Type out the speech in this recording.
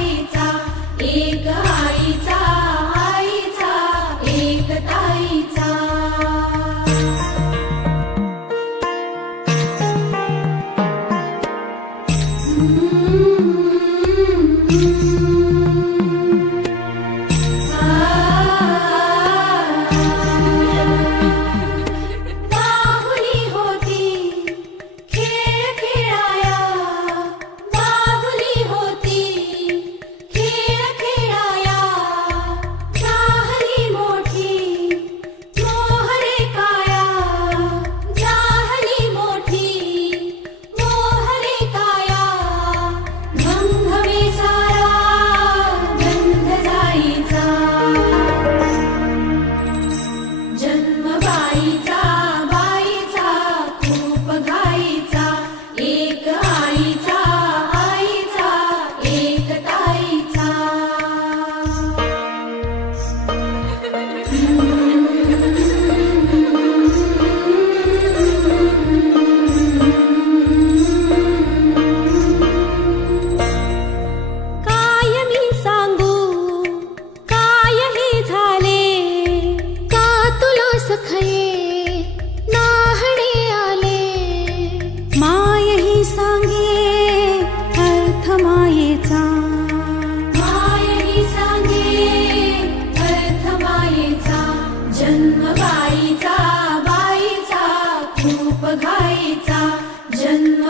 आईचा एक आई. Jamaica. जन्म